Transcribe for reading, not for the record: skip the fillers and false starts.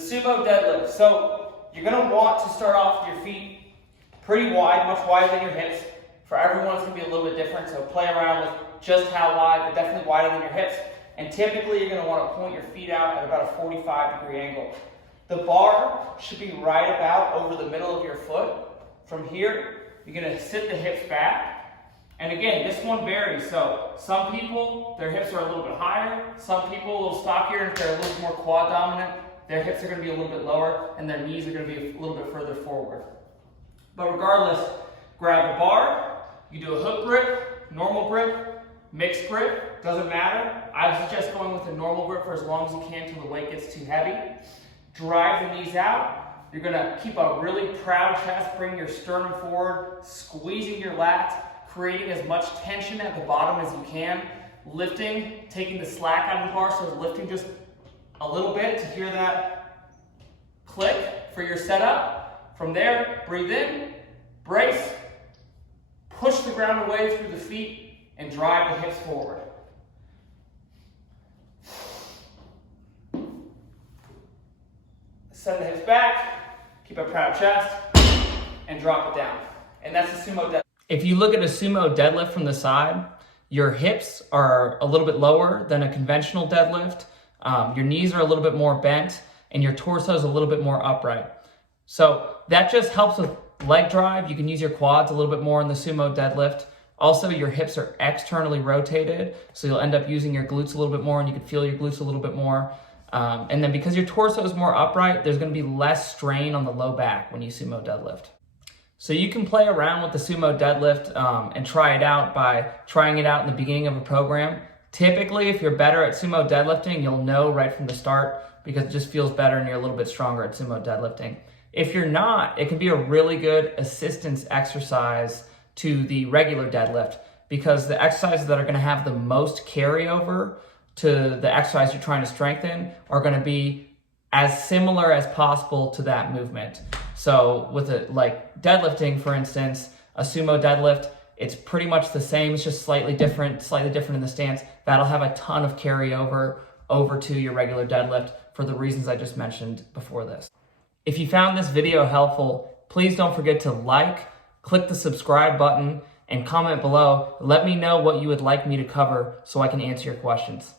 sumo deadlift. So you're going to want to start off with your feet pretty wide, much wider than your hips. For everyone, it's going to be a little bit different, so play around with just how wide, but definitely wider than your hips. And typically, you're going to want to point your feet out at about a 45-degree angle. The bar should be right about over the middle of your foot. From here, you're going to sit the hips back. And again, this one varies. So some people, their hips are a little bit higher. Some people a little stockier, and if they're a little more quad dominant, their hips are going to be a little bit lower, and their knees are going to be a little bit further forward. But regardless, grab the bar. You do a hook grip, normal grip, mixed grip, doesn't matter. I suggest going with a normal grip for as long as you can until the weight gets too heavy. Drive the knees out. You're gonna keep a really proud chest, bring your sternum forward, squeezing your lats, creating as much tension at the bottom as you can. Lifting, taking the slack out of the bar, so lifting just a little bit to hear that click for your setup. From there, breathe in, brace, push the ground away through the feet, and drive the hips forward. Send the hips back, keep a proud chest, and drop it down. And that's the sumo deadlift. If you look at a sumo deadlift from the side, your hips are a little bit lower than a conventional deadlift. Your knees are a little bit more bent, and your torso is a little bit more upright. So that just helps with leg drive. You can use your quads a little bit more in the sumo deadlift. Also, your hips are externally rotated, so you'll end up using your glutes a little bit more, and you can feel your glutes a little bit more. And then because your torso is more upright, there's going to be less strain on the low back when you sumo deadlift. So you can play around with the sumo deadlift and try it out by trying it out in the beginning of a program. Typically, if you're better at sumo deadlifting, you'll know right from the start because it just feels better and you're a little bit stronger at sumo deadlifting. If you're not, it can be a really good assistance exercise to the regular deadlift because the exercises that are going to have the most carryover to the exercise you're trying to strengthen are going to be as similar as possible to that movement. So with it, like deadlifting, for instance, a sumo deadlift, it's pretty much the same. It's just slightly different in the stance. That'll have a ton of carryover over to your regular deadlift for the reasons I just mentioned before this. If you found this video helpful, please don't forget to like, click the subscribe button, and comment below. Let me know what you would like me to cover so I can answer your questions.